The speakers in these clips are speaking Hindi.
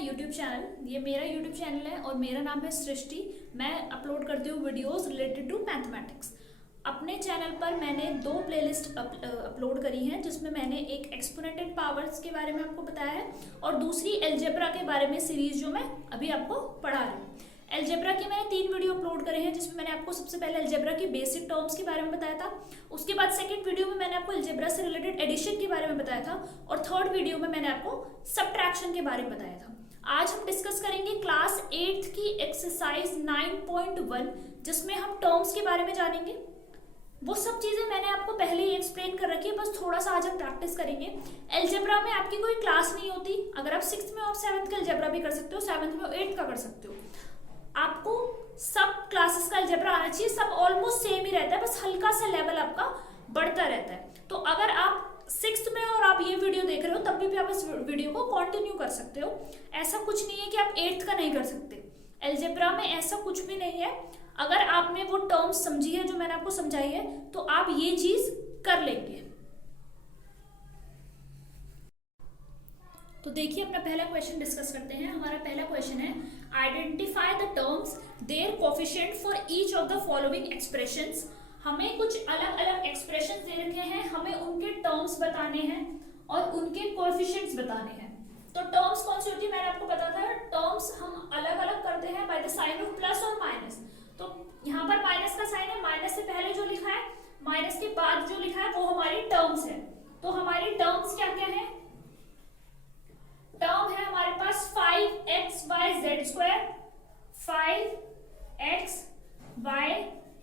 My YouTube channel. ये मेरा यूट्यूब चैनल है और मेरा नाम है सृष्टि। मैं अपलोड करती हूँ वीडियोस रिलेटेड टू मैथमेटिक्स। अपने चैनल पर मैंने 2 प्लेलिस्ट अपलोड करी हैं, जिसमें मैंने एक एक्सपोनेंटेड पावर्स के बारे में आपको बताया है और दूसरी अलजेब्रा के बारे में सीरीज जो मैं अभी आपको पढ़ा रही हूँ। अलजेब्रा की मैंने 3 वीडियो अपलोड करे हैं, जिसमें मैंने आपको सबसे पहले अलजेब्रा की बेसिक टर्म्स के बारे में बताया था। उसके बाद सेकंड वीडियो में मैंने आपको अलजेब्रा से रिलेटेड एडिशन के बारे में बताया था और थर्ड वीडियो में मैंने आपको सबट्रैक्शन के बारे में बताया था। आज हम डिस्कस करेंगे क्लास 8th की एक्सरसाइज 9.1, जिसमें हम टर्म्स के बारे में जानेंगे। वो सब चीजें मैंने आपको पहले ही एक्सप्लेन कर रखी है, बस थोड़ा सा आज हम प्रैक्टिस करेंगे। अलजेब्रा में आपकी कोई क्लास नहीं होती। अगर आप 6th में और 7th का अलजेब्रा भी कर सकते हो, 7th में और 8th का कर सकते हो। आपको सब क्लासेस का अलजेब्रा आना चाहिए, सब ऑलमोस्ट सेम ही रहता है, बस हल्का सा लेवल आपका बढ़ता रहता है। तो अगर आप 6th में और आप ये वीडियो देख रहे हो, तब भी आप इस वीडियो को कंटिन्यू कर सकते हो। ऐसा कुछ नहीं है कि आप 8th का नहीं कर सकते। अलजेब्रा में ऐसा कुछ भी नहीं है। अगर आपने वो टर्म्स समझी है जो मैंने आपको समझाई है, तो आप ये चीज कर लेंगे। तो देखिए, अपना पहला क्वेश्चन डिस्कस करते हैं। हमारा पहला क्वेश्चन है, identify the terms their coefficient for each of the following expressions. हमें कुछ अलग अलग एक्सप्रेशंस दे रखे हैं, हमें उनके टर्म्स बताने हैं और उनके कोएफिशिएंट्स बताने हैं। तो टर्म्स कौन सी होती है मैंने आपको बताया था। टर्म्स हम अलग अलग करते हैं by the sign of plus और माइनस। तो यहाँ पर माइनस का साइन है, माइनस से पहले जो लिखा है, माइनस के बाद जो लिखा है, वो हमारी टर्म्स है। तो हमारी टर्म्स क्या क्या है? टर्म है हमारे पास 5xyz²,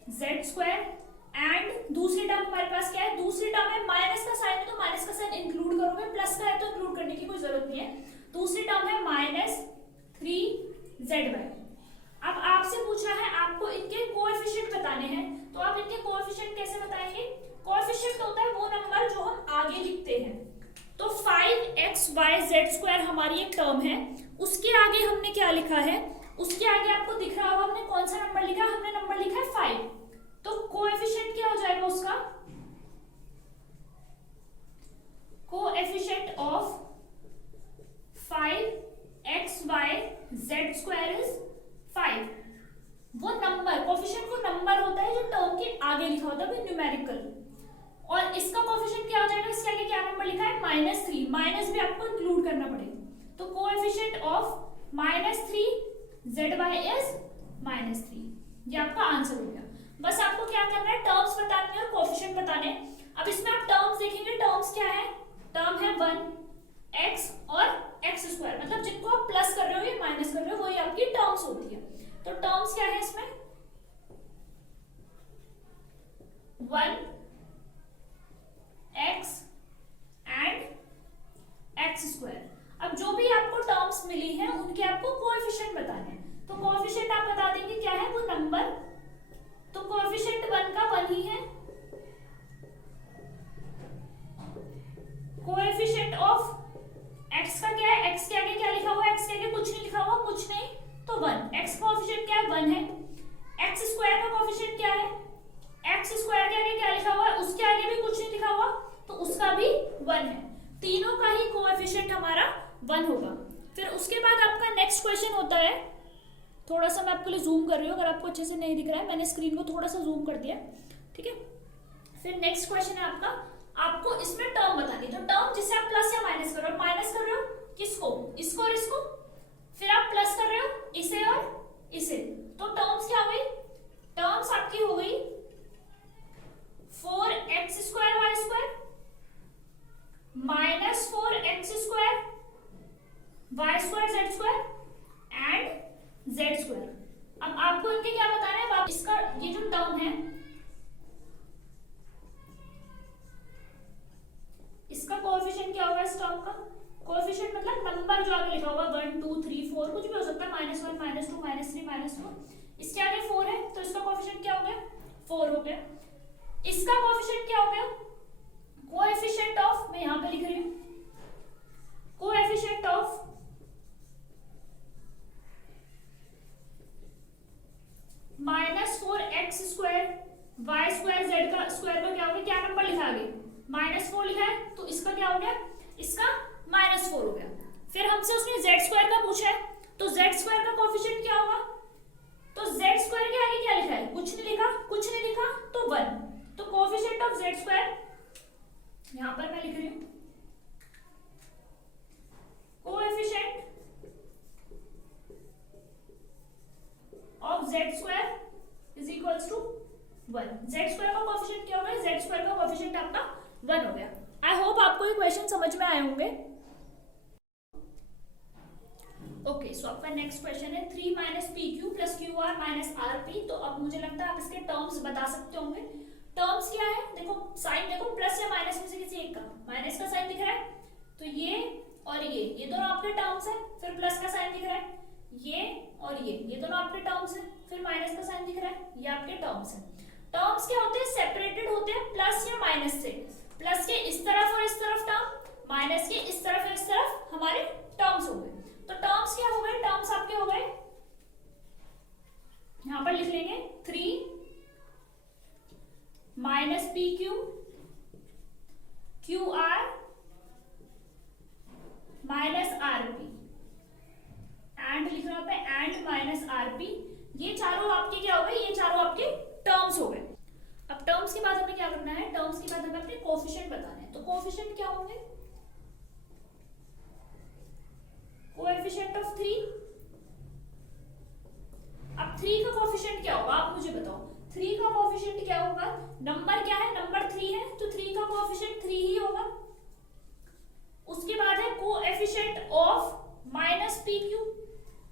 5xyz² एंड दूसरी टर्म हमारे पास क्या है? दूसरी टर्म है माइनस का साइन है, तो माइनस का साइन इंक्लूड करोगे, प्लस का है तो इंक्लूड करने की कोई जरूरत नहीं है। दूसरी टर्म है -3zy। अब आपसे पूछा है आपको इनके कोएफिशिएंट बताने हैं, तो आप इनके कोएफिशिएंट कैसे बताएंगे? कोएफिशिएंट होता है वो नंबर जो हम आगे लिखते हैं। तो 5xyz² हमारी एक टर्म है, उसके आगे हमने क्या लिखा है? उसके आगे आपको दिख रहा होगा हमने कौन सा नंबर लिखा है? हमने नंबर लिखा है 5। तो कोएफिशिएंट क्या हो जाएगा उसका? Coefficient of 5xyz² is 5। वो नंबर, कोएफिशिएंट वो नंबर होता है जो टर्म के आगे लिखा होता है, न्यूमेरिकल। और इसका कोएफिशिएंट क्या हो जाएगा? इसके आगे क्या नंबर लिखा है? -3। माइनस भी आपको इंक्लूड करना पड़ेगा। तो कोएफिशिएंट ऑफ -3zy इज -3। ये आपका आंसर हो गया। बस आपको क्या करना है? टर्म्स बताने और कोएफिशिएंट बताने। अब इसमें आप टर्म्स देखेंगे। टर्म्स क्या है? टर्म है 1x और x², मतलब जिनको आप प्लस कर रहे हो या माइनस कर रहे हो, वही आपकी टर्म्स होती है। तो टर्म्स क्या है इसमें? 1x and x²। अब जो भी आपको टर्म्स मिली हैं, उनके आपको कोएफिशिएंट बताने हैं। तो कोएफिशिएंट आप बता देंगे क्या है? वो नंबर। तो कोएफिशिएंट 1 का 1 ही है। कोएफिशिएंट ऑफ x का क्या है? x के आगे क्या लिखा हुआ है? x के आगे कुछ नहीं लिखा हुआ, कुछ नहीं, तो 1। x का कोएफिशिएंट क्या है? 1 है। x² का कोएफिशिएंट क्या है? x² के आगे क्या लिखा हुआ है? उसके आगे भी कुछ नहीं लिखा हुआ, तो उसका भी 1 है। तीनों का ही कोएफिशिएंट हमारा 1 होगा। फिर उसके बाद आपका नेक्स्ट क्वेश्चन होता है, थोड़ा सा मैं आपके लिए जूम कर रही हूँ, अगर आपको अच्छे से नहीं दिख रहा है, मैंने स्क्रीन को थोड़ा सा जूम कर दिया, ठीक है। फिर नेक्स्ट क्वेश्चन है आपका, आपको इसमें टर्म बतानी। जो टर्म जिसे आप प्लस या माइनस कर रहे हो, माइनस कर रहे हो किसको? इसको और इसको। फिर आप प्लस कर रहे हो इसे और इसे। तो टर्म्स क्या हो गई? टर्म्स आपकी हो गई 4x²y² -4x²y²z² एंड z²। अब आपको इनके क्या बताना है? इसका ये जो टर्म है, इसका कोएफिशिएंट क्या होगा? इस टर्म का कोएफिशिएंट मतलब नंबर जो आगे लिखा होगा, 1 2 3 4 कुछ भी हो सकता है, -1 -2 -3 -4। इसके आगे 4 है, तो इसका कोएफिशिएंट क्या हो गया? 4 हो गया। इसका कोएफिशिएंट क्या हो गया? कोएफिशिएंट ऑफ, मैं यहां पे लिख रही हूं, कोएफिशिएंट ऑफ -4x²y²z का स्क्वायर का क्या हो गया? क्या नंबर लिखा आगे? -4 लिखा है, तो इसका क्या हो गया? इसका -4 हो गया। फिर हमसे उसने z जेड स्क्वायर का पूछा है, तो जेड स्क्वायर का कोफिशिएंट क्या होगा? तो जेड स्क्वायर के आगे क्या लिखा है? कुछ नहीं लिखा, कुछ नहीं लिखा तो 1। तो कोफिशिएंट ऑफ जेड स्क्वायर यहां पर मैं लिख रही हूं, coefficient of z square is equals to 1। Z square का कोफिशिएंट क्या होगा? जेड स्क्वायर का कोफिशिएंट आपका 1 हो गया। आई होप आपको ये क्वेश्चन समझ में आए होंगे। ओके, सो आपका नेक्स्ट क्वेश्चन है 3 minus P Q plus Q R minus R P. तो अब मुझे लगता है आप इसके टर्म्स बता सकते होंगे। टर्म्स क्या है? देखो साइन, देखो प्लस या माइनस में से किसी एक का माइनस का साइन दिख रहा है, तो ये और ये दोनों आपके टर्म्स है। फिर प्लस का साइन दिख रहा है, ये और ये दोनों आपके टर्म्स है। फिर माइनस का साइन दिख रहा है, ये आपके टर्म्स है। टर्म्स क्या होते हैं? सेपरेटेड होते हैं प्लस या माइनस से। प्लस के इस तरफ और इस तरफ टर्म, माइनस के इस तरफ और इस तरफ हमारे टर्म्स हो गए। तो टर्म्स क्या हो गए? टर्म्स आपके हो गए, यहां पर लिख लेंगे 3 minus P Q Q R minus R P, and लिख रहा है एंड माइनस आर पी। ये चारों आपके क्या हो गए? ये चारों आपके टर्म्स हो गए। अब टर्म्स के बाद हमें क्या करना है? टर्म्स के बाद हमें अपने कोफिशिएंट बताने हैं। तो कोफिशिएंट क्या होंगे? Coefficient of 3। अब 3 का कोफिशिएंट क्या होगा? आप मुझे बताओ 3 का कोफिशिएंट क्या होगा? नंबर क्या है? नंबर 3 है, तो 3 का कोफिशिएंट 3 ही होगा। उसके बाद है coefficient of minus P Q.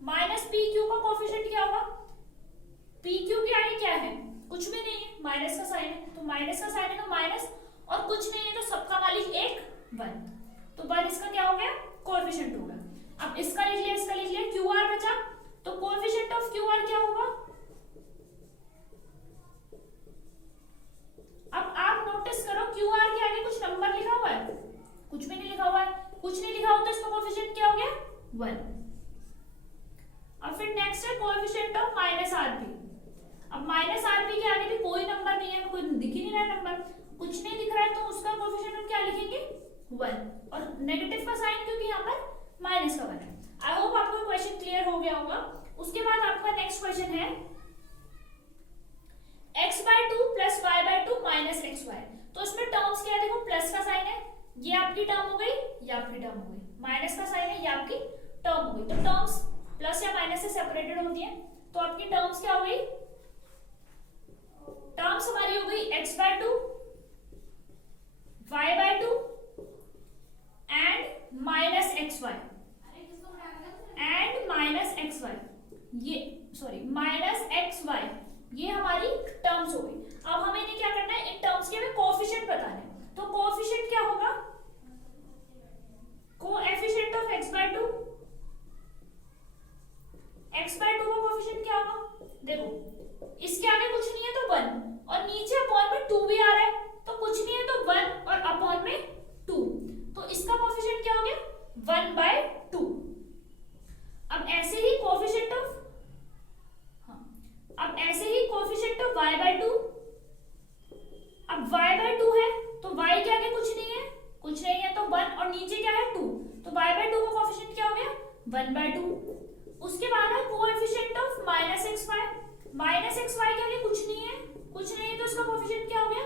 Minus P Q का कोफिशिएंट क्या होगा? पी क्यू के आगे क्या है? कुछ भी नहीं है, माइनस का साइन है, तो माइनस का साइन है तो माइनस, और कुछ नहीं है तो सबका मालिक 1 1, तो 1 इसका क्या हो गया? कोएफिशिएंट हो गया। अब इसका लिख लिया, इसका लिख लिया, क्यू आर बचा, तो कोएफिशिएंट ऑफ क्यू आर क्या होगा? अब आप नोटिस करो क्यू आर के आगे कुछ नंबर लिखा हुआ है? कुछ भी नहीं लिखा हुआ है। कुछ नहीं लिखा हुआ तो इसका कोएफिशिएंट क्या हो गया? 1। अब फिर नेक्स्ट है कोएफिशिएंट ऑफ माइनस आरपी। अब माइनस आरपी के आगे भी कोई नंबर नहीं है, कोई दिख ही नहीं रहा है नंबर, कुछ नहीं दिख रहा है, तो उसका कोएफिशिएंट हम क्या लिखेंगे? 1। और नेगेटिव का साइन क्योंकि यहाँ पर माइनस का 1 है। आई होप आपको क्वेश्चन क्लियर हो गया होगा। उसके बाद आपका नेक्स्ट क्वेश्चन है x/2 plus y/2 minus xy। तो इसमें टर्म्स क्या है? देखो प्लस का साइन है, ये आपकी टर्म हो गई, ये आपकी टर्म हो गई। माइनस का साइन है, ये आपकी टर्म हो गई। तो टर्म्स प्लस या माइनस से सेपरेटेड होती है, तो आपकी टर्म्स क्या हो गई? टर्म्स हमारी हो गई x/2 y/2 and minus xy and minus xy, ये सॉरी माइनस xy, ये हमारी टर्म्स हो गई। अब हमें इन्हें क्या करना है? इन टर्म्स के हमें कोएफिशिएंट बताने हैं। तो कोएफिशिएंट क्या होगा? कोएफिशिएंट ऑफ x/2, x/2 का कोएफिशिएंट क्या होगा? देखो इसके आगे कुछ नहीं है तो 1, और नीचे अपॉन में 2 भी आ रहा है, तो कुछ नहीं है तो 1 और अपॉन में 2, तो इसका कोएफिशिएंट क्या हो गया? 1/2। अब ऐसे ही कोएफिशिएंट ऑफ y/2। अब y/2 है तो y के आगे कुछ नहीं है, कुछ नहीं है तो 1, और नीचे क्या है? 2, तो y/2 का कोएफिशिएंट क्या हो गया? 1/2। उसके बाद है coefficient of minus xy। Minus xy के आगे कुछ नहीं है, कुछ नहीं है, तो इसका कोएफिशिएंट क्या हो गया?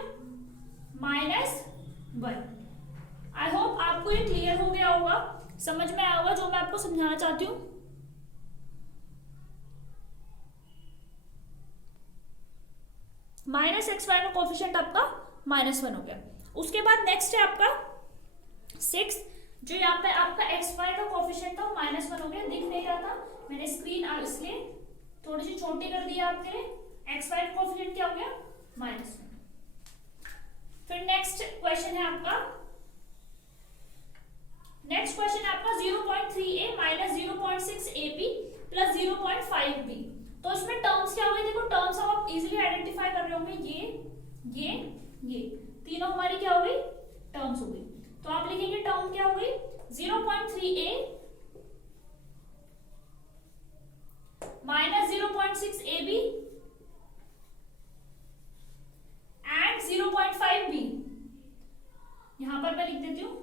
-1। आई होप आपको ये क्लियर हो गया होगा, समझ में आया होगा जो मैं आपको समझाना चाहती हूँ। माइनस xy का कोएफिशिएंट आपका -1 हो गया। उसके बाद नेक्स्ट है आपका 6, जो यहाँ पे आपका xy का कोएफिशिएंट था -1 हो गया। दिख नहीं रहा था, मैंने स्क्रीन इसलिए थोड़ी सी छोटी कर दी आपके लिए। xy का कोएफिशिएंट क्या हो गया? -1। फिर नेक्स्ट क्वेश्चन है आपका 0.3a minus 0.6ab plus 0.5b। तो इसमें टर्म्स क्या हो गए? देखो टर्म्स आप इजीली आइडेंटिफाई कर रहे होंगे, ये तीनों हमारी क्या हो गई? टर्म्स हो गई। तो आप लिखेंगे टर्म क्या हो गई? 0.3a minus 0.6ab and 0.5b। यहां पर मैं लिख देती हूं,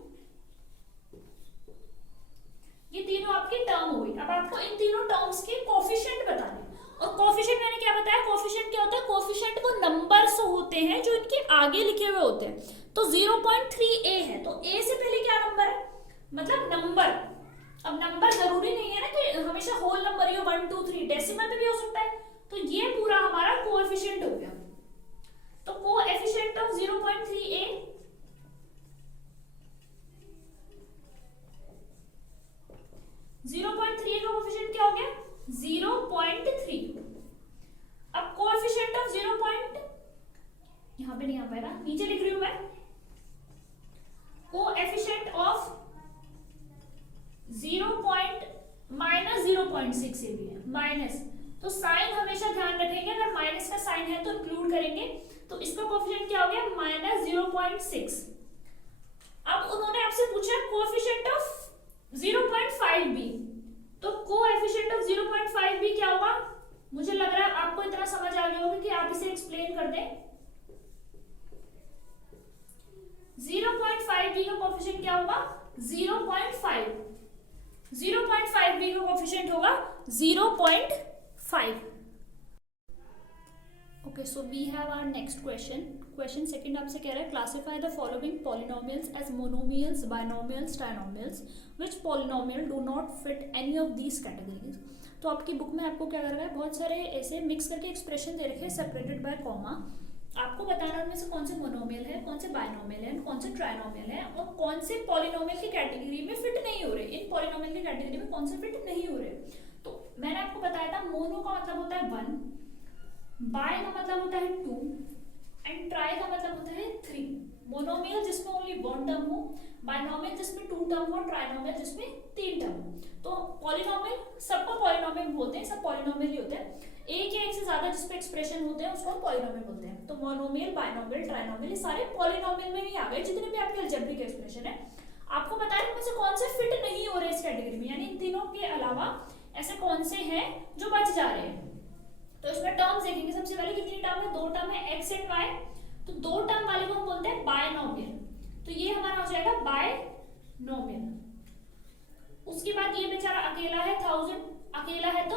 ये तीनों तीनों आपकी टर्म हो गई। अब आपको इन तीनों टर्म्स के कोफिशिएंट बताने, और कोफिशिएंट मैंने क्या बताया, कोफिशिएंट क्या होता है, कोफिशिएंट वो नंबर्स होते हैं जो इनके आगे लिखे हुए होते हैं। तो 0.3a है, तो a से पहले क्या नंबर है, मतलब नंबर। अब नंबर जरूरी नहीं है ना कि हमेशा होल नंबर ही हो, 1 2 3, डेसिमल में भी हो सकता है। तो ये पूरा हमारा कोएफिशिएंट हो गया। तो कोएफिशिएंट ऑफ 0.3a, 0.3 का कोएफिशिएंट क्या हो गया, 0.3। अब कोएफिशिएंट ऑफ 0. यहां पे नहीं आ पाएगा, नीचे लिख रही हूं मैं, कोएफिशिएंट ऑफ 0.-0.6 से भी है माइनस, तो साइन हमेशा ध्यान रखेंगे, अगर माइनस का साइन है तो इंक्लूड करेंगे। तो इसका कोएफिशिएंट क्या हो गया, -0.6। अब उन्होंने आपसे पूछा कोएफिशिएंट ऑफ 0.5b, तो कोएफिशिएंट ऑफ 0.5b क्या होगा, मुझे लग रहा है आपको इतना समझ आ गया होगा कि आप इसे एक्सप्लेन कर दें। 0.5b का कोएफिशिएंट क्या होगा, 0.5। 0.5b का कोएफिशिएंट होगा 0.5। Okay, so we have our next question. Question second आपसे कह रहा है, classify the following polynomials as monomials, binomials, trinomials, which polynomial do not fit any of these categories. तो आपकी बुक में आपको क्या कर रहा है, बहुत सारे ऐसे मिक्स करके एक्सप्रेशन दे रखे हैं सेपरेटेड बाय कॉमा। आपको बताना उनमें से कौन से मोनोमियल है, कौन से बाइनोमियल है, कौन से ट्राइनोमियल है, और कौन से पॉलिनोमियल की कैटेगरी में फिट नहीं हो रहे, इन पॉलिनोमियल की कैटेगरी में कौन से फिट नहीं हो रहे। तो मैंने आपको बताया था मोनो का मतलब होता है 1, बाय का मतलब होता है 2, एंड ट्राई का मतलब होता है 3। मोनोमियल जिसमें ओनली 1 टर्म हो, बाइनोमियल जिसमें 2 टर्म हो, ट्राइनोमियल जिसमें 3 टर्म हो। तो पॉलिनोमियल, सबको पॉलिनोमियल बोलते हैं, सब पॉलिनोमियल ही होते हैं। एक या एक से ज्यादा जिसपे एक्सप्रेशन होते हैं उसको पॉलिनोमियल बोलते हैं। तो मोनोमियल, बाइनोमियल, ट्राइनोमियल, ये सारे पॉलिनोमियल में ही आ गए, जितने भी आपके अलजेब्रिक एक्सप्रेशन है। आपको बताया इनमें से कौन से फिट नहीं हो रहे इस कैटेगरी में, यानी इन तीनों के अलावा ऐसे कौन से हैं जो बच जा रहे हैं। तो इसमें टर्म्स देखेंगे, सबसे पहले कितनी टर्म है, 2 टर्म है, एक्स एंड वाई। तो 2 टर्म वाले को हम बोलते हैं बायनोमियल, तो ये हमारा हो जाएगा बायनोमियल। उसके बाद ये बेचारा अकेला है, 1000 अकेला है तो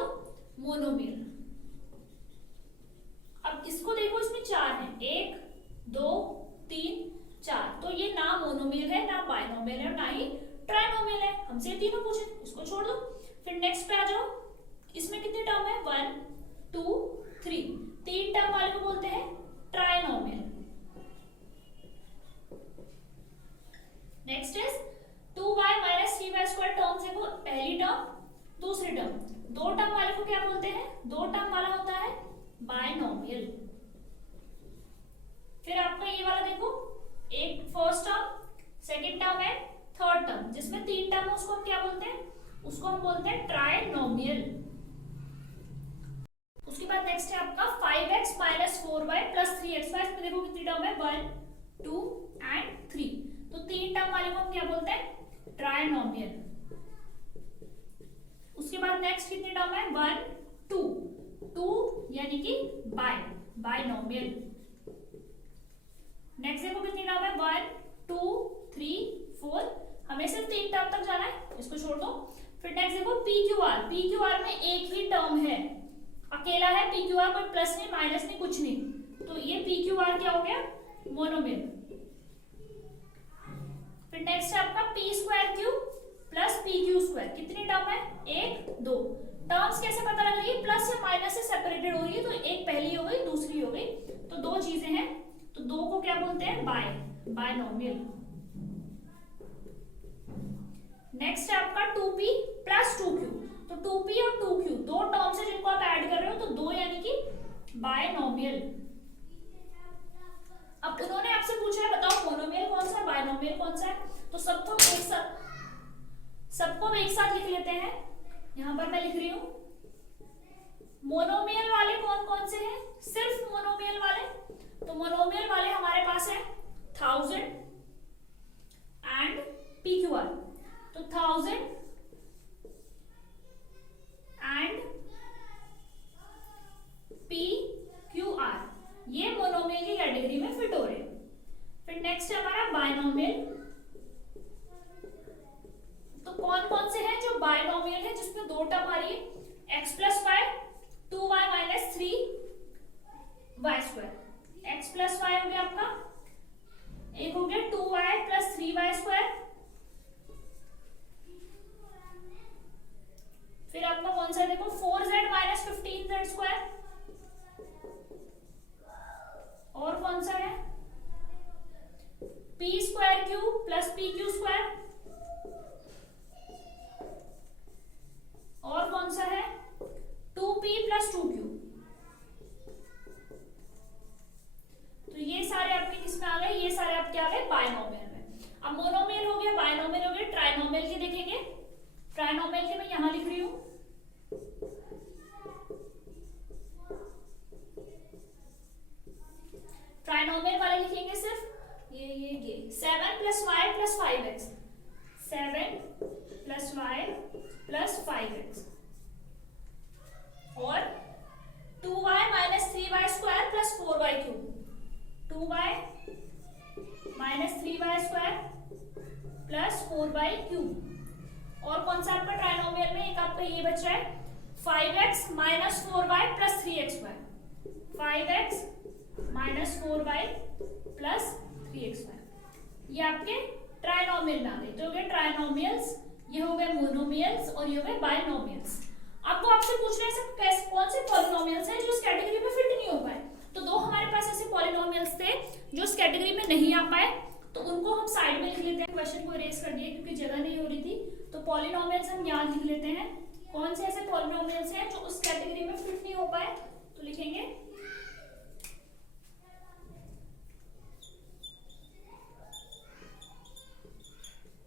मोनोमियल। अब इसको देखो, इसमें 4 हैं, 1 2 3 4, तो ये ना मोनोमियल है, ना बायनोमियल है, ना ही ट्राइनोमियल है। हमसे तीनों पूछे, उसको छोड़ दो। फिर नेक्स्ट पे आ जाओ, इसमें कितने टर्म है, 1 2 3, 3 टर्म वाले को बोलते हैं trinomial. Next is 2y - 3y² terms है, पहली टर्म, दूसरी टर्म। 2 टर्म वाले को क्या बोलते हैं, 2 टर्म वाला होता है बायनोमियल। फिर आपका ये वाला देखो, एक फर्स्ट टर्म, सेकंड टर्म है, थर्ड टर्म, जिसमें 3 टर्म है उसको हम क्या बोलते हैं, उसको हम बोलते हैं ट्राइनोमियल। उसके बाद नेक्स्ट है आपका 5x - 4y + 3x। इसमें देखो कितनी टर्म है, 1 2 एंड 3, तो 3 टर्म वाले को हम क्या बोलते हैं, ट्राइनोमियल। उसके बाद नेक्स्ट कितनी टर्म है, 1 2 2 यानी कि बायनोमियल। नेक्स्ट देखो कितनी टर्म है, 1 2 3 4, हमें सिर्फ 3 टर्म तक जाना है, इसको छोड़ दो। फिर नेक्स्ट देखो PQR में एक ही टर्म है, अकेला है PQR, कोई प्लस नहीं माइनस नहीं कुछ नहीं, तो ये PQR क्या हो गया, मोनोमियल। फिर नेक्स्ट है आपका P² + PQ², कितनी टर्म है, 1 2। टर्म्स कैसे पता लग रही है, प्लस या माइनस से सेपरेटेड हो रही है, तो एक पहली हो गई, दूसरी हो गई, तो 2 चीजें हैं, तो 2 को क्या बोलते हैं, बायनोमियल। नेक्स्ट है आपका 2p + 2q, तो 2p और 2q 2 टर्म्स है जिनको आप ऐड कर रहे हो, तो 2 यानी कि बायनोमियल। अब उन्होंने आपसे पूछा है बताओ मोनोमियल कौन सा है, बायनोमियल कौन सा है, तो सबको एक साथ लिख लेते हैं। यहां पर मैं लिख रही हूं, मोनोमियल वाले कौन कौन से हैं, सिर्फ मोनोमियल वाले। तो मोनोमियल वाले हमारे पास है 1000 एंड PQR, तो 1000 एंड PQR ये मोनोमियल की कैटेगरी में फिट हो रहे हैं। फिर नेक्स्ट है हमारा बायनोमियल, तो कौन कौन से हैं जो बायनोमियल पॉलिनोमियल है जिसमें दो टर्म आ रही है, x plus y 2y minus 3y square. x plus y हो गया आपका, एक हो गया 2y प्लस 3y स्क्वायर, फिर आपका कौन सा है देखो 4z माइनस 15z स्क्वायर, और कौन सा है p square Q plus P Q square, और कौन सा है 2p प्लस 2q। तो ये सारे आपके किस में आ गए, ये सारे आपके आ गए बायनोमियल में। अब मोनोमियल हो गया, बायनोमियल हो गया, ट्राइनोमियल के देखेंगे। ट्राइनोमियल के मैं यहां लिख रही हूं, ट्राइनोमियल वाले लिखेंगे सिर्फ ये 7 plus y plus 5x, 7 plus y plus 5x, और 2y minus 3y square plus 4y cube, 2y minus 3y square plus 4y cube. और कौन सा आपका ट्राइनोमियल में एक आपका ये बच रहा है 5x minus 4y plus 3xy, 5x minus 4y plus 3xy, ये आपके ट्राइनोमियल में आ गए। तो हो गए ट्राइनोमियल्स, ये हो गए मोनोमियल्स, और ये हो गए बायनोमियल्स। आपको आपसे पूछ रहे हैं कौन से पॉलिनोमियल्स हैं जो इस कैटेगरी में फिट नहीं हो पाए। तो दो हमारे पास ऐसे पॉलिनोमियल्स थे जो इस कैटेगरी में नहीं आ पाए, तो उनको हम साइड में लिख लेते हैं। क्वेश्चन को इरेज कर दिए क्योंकि जगह नहीं हो रही थी, तो पॉलिनोमियल्स हम यहाँ लिख लेते हैं। कौन से ऐसे पॉलिनोमियल्स हैं जो उस कैटेगरी में फिट नहीं हो पाए, तो लिखेंगे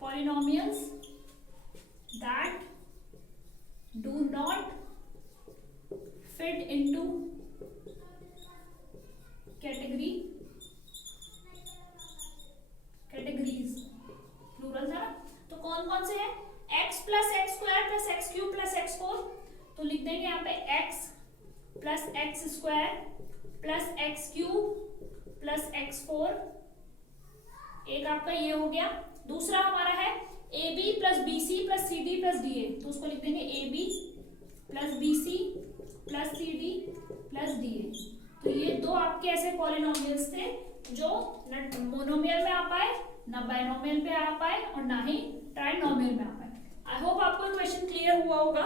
polynomials that do not fit into categories, plural था ना। तो कौन कौन से हैं, x plus x square plus x cube plus x four, तो लिख देंगे यहाँ पे x plus x square plus x cube plus x four, एक आपका ये हो गया। दूसरा हमारा है a b plus b c plus c d plus d a, तो उसको लिख देंगे a b plus b c plus c d plus d a. तो ये दो आपके ऐसे पॉलिनोमियल्स थे जो न मोनोमियल में आ पाए, न बायनोमियल पे आ पाए, और ना ही ट्राइनोमियल में आ पाए। आई होप आपको क्वेश्चन क्लियर हुआ होगा।